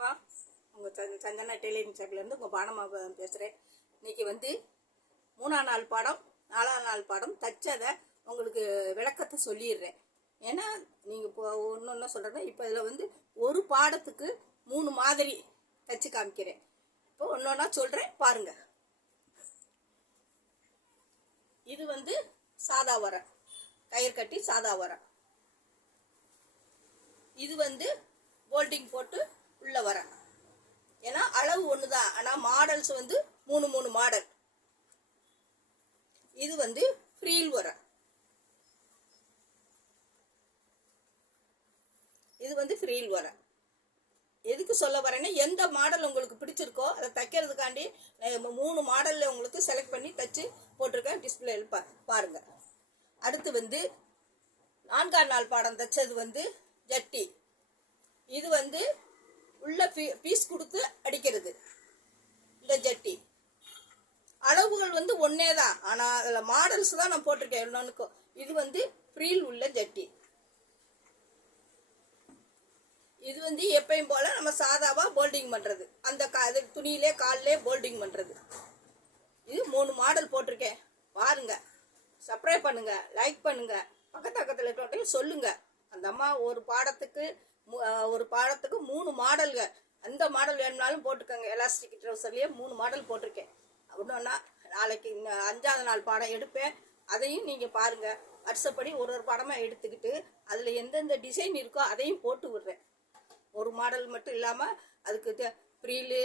வணக்கம். உங்கள் சந்தனா டெய்லரிங் ஷாப்லேருந்து உங்கள் பானமா பேசுகிறேன். இன்றைக்கி வந்து 3ஆம் நாள் பாடம் 4ஆம் நாள் பாடம் தச்சதை உங்களுக்கு விளக்கத்தை சொல்லிடுறேன். ஏன்னா நீங்கள் இப்போ ஒன்று சொல்கிறேன்னா இப்போ இதில் வந்து ஒரு பாடத்துக்கு 3 மாதிரி தச்சு காமிக்கிறேன். இப்போ ஒன்றா சொல்கிறேன் பாருங்கள். இது வந்து சாதா உரை, கயிறு கட்டி சாதா உரை. இது வந்து போல்டிங் போட்டு உள்ள வர. ஏன்னா அளவு ஒன்று தான், ஆனால் மாடல்ஸ் வந்து 3 மாடல். இது வந்து ஃப்ரீல் வர. இது வந்து ஃப்ரீல் வர. எதுக்கு சொல்ல வரேன்னா, எந்த மாடல் உங்களுக்கு பிடிச்சிருக்கோ அதை தைக்கிறதுக்காண்டி 3 மாடலில் உங்களுக்கு செலக்ட் பண்ணி தைச்சு போட்டிருக்கேன். டிஸ்பிளேயில் பாருங்கள். அடுத்து வந்து 4ஆம் நாள் பாடம் தைச்சது வந்து ஜட்டி. இது வந்து உள்ள பீஸ் கொடுத்து அடிக்கிறது. இந்த ஜட்டி அளவுகள் வந்து ஒன்னே தான், ஆனால் அதில் மாடல்ஸ் தான் நான் போட்டிருக்கேன் இன்னொன்னுக்கும். இது வந்து ஃப்ரீல் உள்ள ஜட்டி. இது வந்து எப்பயும் போல நம்ம சாதாவா போல்டிங் பண்றது, அந்த துணியிலே காலிலே போல்டிங் பண்றது. இது 3 மாடல் போட்டிருக்கேன். பாருங்க, சப்ஸ்கிரைப் பண்ணுங்க, லைக் பண்ணுங்க, பக்கத்தில் இருக்கிறவங்க சொல்லுங்க. அந்த அம்மா ஒரு பாடத்துக்கு 3 மாடல்கள். அந்த மாடல் வேணும்னாலும் போட்டுக்கோங்க. எலாஸ்டிக் ட்ரௌசர்லேயே 3 மாடல் போட்டிருக்கேன். அப்படின்னா நாளைக்கு 5ஆவது நாள் பாடம் எடுப்பேன். அதையும் நீங்கள் பாருங்கள். வருஷப்படி ஒரு பாடமாக எடுத்துக்கிட்டு அதில் எந்தெந்த டிசைன் இருக்கோ அதையும் போட்டு விடுறேன். ஒரு மாடல் மட்டும் இல்லாமல் அதுக்கு ஃப்ரீலு,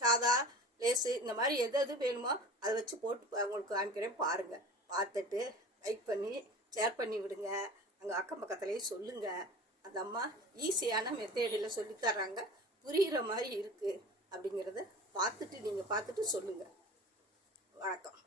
சாதா, லேஸு, இந்த மாதிரி எது வேணுமோ அதை வச்சு போட்டு உங்களுக்கு காமிக்கிறேன். பாருங்கள். பார்த்துட்டு லைக் பண்ணி ஷேர் பண்ணி விடுங்க. அங்கே அக்கம் பக்கத்துலேயும் சொல்லுங்கள். அந்த அம்மா ஈஸியான மெத்தேடில் சொல்லித்தர்றாங்க, புரிகிற மாதிரி இருக்குது அப்படிங்கிறத நீங்கள் பார்த்துட்டு சொல்லுங்கள். வணக்கம்.